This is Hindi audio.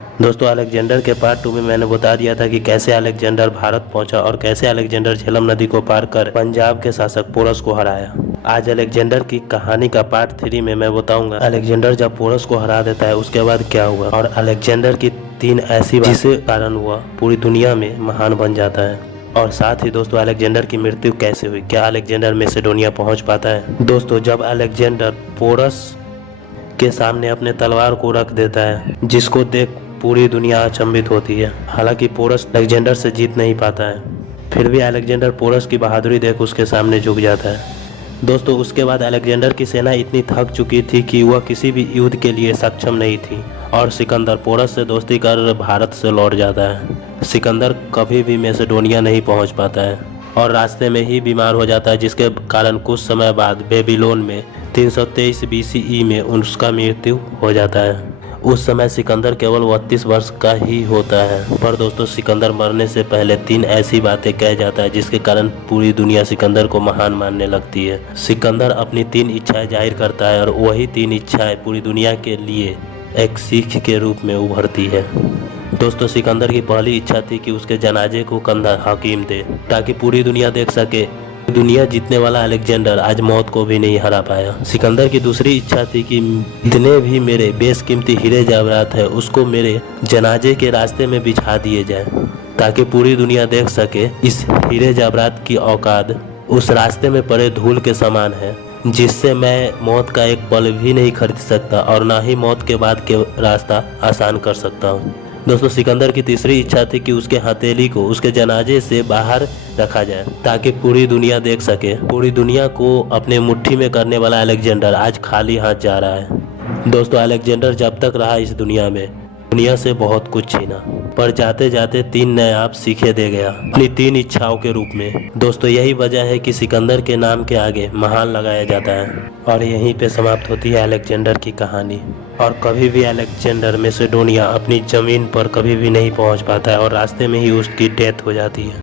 दोस्तों अलेक्जेंडर के पार्ट 2 में मैंने बता दिया था कि कैसे अलेक्जेंडर भारत पहुंचा और कैसे अलेक्जेंडर झेलम नदी को पार कर पंजाब के शासक पोरस को हराया। आज अलेक्जेंडर की कहानी का पार्ट 3 में मैं बताऊंगा अलेक्जेंडर जब पोरस को हरा देता है उसके बाद क्या हुआ और अलेक्जेंडर की 3 ऐसी बातें जिसके कारण हुआ पूरी दुनिया में महान बन जाता है। और साथ ही दोस्तों अलेक्जेंडर की मृत्यु कैसे हुई, क्या अलेक्जेंडर मैसेडोनिया पहुंच पाता है। दोस्तों जब अलेक्जेंडर पोरस के सामने अपने तलवार को रख देता है जिसको देख पूरी दुनिया अचंभित होती है। हालांकि पोरस अलेक्जेंडर से जीत नहीं पाता है, फिर भी अलेक्जेंडर पोरस की बहादुरी देख उसके सामने झुक जाता है। दोस्तों उसके बाद अलेक्जेंडर की सेना इतनी थक चुकी थी कि वह किसी भी युद्ध के लिए सक्षम नहीं थी और सिकंदर पोरस से दोस्ती कर भारत से लौट जाता है। सिकंदर कभी भी मैसेडोनिया नहीं पहुंच पाता है और रास्ते में ही बीमार हो जाता है, जिसके कारण कुछ समय बाद बेबीलोन में 323 BCE में उसका मृत्यु हो जाता है। उस समय सिकंदर केवल 32 वर्ष का ही होता है। पर दोस्तों सिकंदर मरने से पहले 3 ऐसी बातें कह जाता है जिसके कारण पूरी दुनिया सिकंदर को महान मानने लगती है। सिकंदर अपनी 3 इच्छाएं जाहिर करता है और वही 3 इच्छाएं पूरी दुनिया के लिए एक सीख के रूप में उभरती है। दोस्तों सिकंदर की पहली इच्छा थी कि उसके जनाजे को कंधा हकीम दे ताकि पूरी दुनिया देख सके दुनिया जीतने वाला अलेक्जेंडर आज मौत को भी नहीं हरा पाया। सिकंदर की दूसरी इच्छा थी कि जितने भी मेरे बेशकीमती हीरे जवाहरात है उसको मेरे जनाजे के रास्ते में बिछा दिए जाए ताकि पूरी दुनिया देख सके इस हीरे जवाहरात की औकात उस रास्ते में पड़े धूल के समान है जिससे मैं मौत का एक पल भी नहीं खरीद सकता और ना ही मौत के बाद के रास्ता आसान कर सकता हूँ। दोस्तों सिकंदर की तीसरी इच्छा थी कि उसके हथेली को उसके जनाजे से बाहर रखा जाए ताकि पूरी दुनिया देख सके पूरी दुनिया को अपने मुट्ठी में करने वाला अलेक्जेंडर आज खाली हाथ जा रहा है। दोस्तों अलेक्जेंडर जब तक रहा इस दुनिया में दुनिया से बहुत कुछ छीना पर जाते जाते 3 नए आप सीखे दे गया अपनी 3 इच्छाओं के रूप में। दोस्तों यही वजह है कि सिकंदर के नाम के आगे महान लगाया जाता है और यहीं पे समाप्त होती है अलेक्जेंडर की कहानी। और कभी भी अलेक्जेंडर मैसेडोनिया अपनी जमीन पर कभी भी नहीं पहुंच पाता है और रास्ते में ही उसकी डेथ हो जाती है।